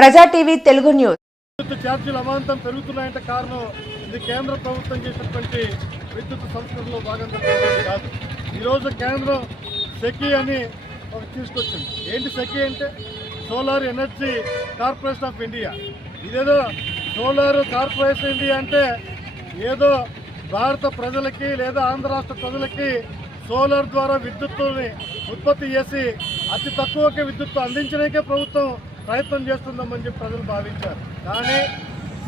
ప్రజా TV Telugu news. విద్యుత్ ఛార్జీలు అమాంతం పెరుగుతున్నాయంటే కారణం ఇది కేంద్ర ప్రభుత్వం చేసినటువంటి విద్యుత్ సంస్కరణలో భాగంగా కాదు. ఈరోజు కేంద్రం సెకి అని ఒక తీసుకొచ్చింది. ఏంటి సెకి అంటే? Solar energy corporation of India. ఇదేదో సోలార్ కార్పొరేషన్ ఇండియా అంటే ఏదో భారత ప్రజలకి లేదా ఆంధ్ర రాష్ట్ర ప్రజలకి సోలార్ ద్వారా విద్యుత్తుని ఉత్పత్తి చేసి అతి తక్కువకే విద్యుత్తు అందించడానికే ప్రభుత్వం ప్రయత్నం చేస్తుందామని చెప్పి ప్రజలు భావించారు. కానీ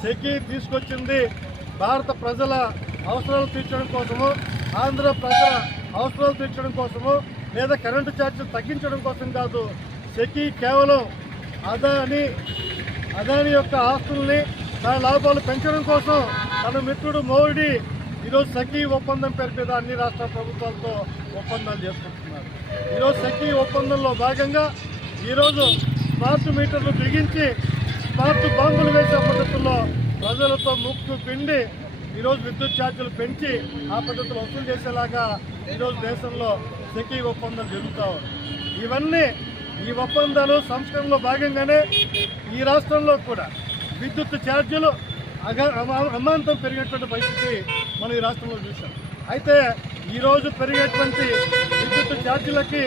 సెకి తీసుకొచ్చింది భారత ప్రజల అవసరాలు తీర్చడం కోసము ఆంధ్ర ప్రజల అవసరాలు తీర్చడం కోసము లేదా కరెంటు ఛార్జీలు తగ్గించడం కోసం కాదు. సెకి కేవలం అదాని అదాని యొక్క ఆస్తుల్ని తన లాభాలు పెంచడం కోసం తన మిత్రుడు మోడీ ఈరోజు సఖీ ఒప్పందం పేరు మీద అన్ని రాష్ట్ర ప్రభుత్వాలతో ఒప్పందాలు చేసుకుంటున్నారు. ఈరోజు సఖీ ఒప్పందంలో భాగంగా ఈరోజు స్మార్ట్ మీటర్లు బిగించి స్మార్ట్ బాంబులు వేసే పద్ధతుల్లో ప్రజలతో ముక్కు పిండి ఈరోజు విద్యుత్ ఛార్జీలు పెంచి ఆ పద్ధతులు వసూలు చేసేలాగా ఈరోజు దేశంలో సెకీ ఒప్పందం జరుగుతూ ఇవన్నీ ఈ ఒప్పందాలు సంస్కరణలో భాగంగానే ఈ రాష్ట్రంలో కూడా విద్యుత్ ఛార్జీలు అగ అమా- అమాంతం పెరిగేటువంటి పరిస్థితి మనం ఈ రాష్ట్రంలో చూసాం అయితే ఈరోజు పెరిగేటువంటి విద్యుత్ ఛార్జీలకి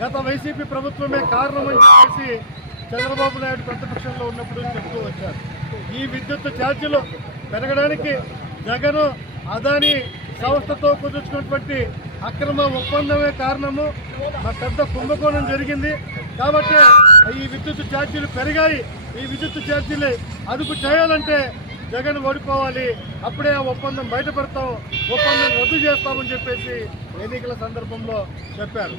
గత వైసీపీ ప్రభుత్వమే కారణమని చెప్పేసి చంద్రబాబు నాయుడు ప్రతిపక్షంలో ఉన్నప్పుడు చెప్తూ వచ్చారు. ఈ విద్యుత్ ఛార్జీలు పెరగడానికి జగన్ అదాని సంస్థతో కుదుర్చుకున్నటువంటి అక్రమ ఒప్పందమే కారణము. మా పెద్ద కుంభకోణం జరిగింది. కాబట్టి ఈ విద్యుత్ ఛార్జీలు పెరిగాయి. ఈ విద్యుత్ ఛార్జీలు అదుపు చేయాలంటే జగన్ ఓడిపోవాలి. అప్పుడే ఆ ఒప్పందం బయటపడతాం. ఒప్పందం రద్దు చేస్తామని చెప్పేసి ఎన్నికల సందర్భంలో చెప్పారు.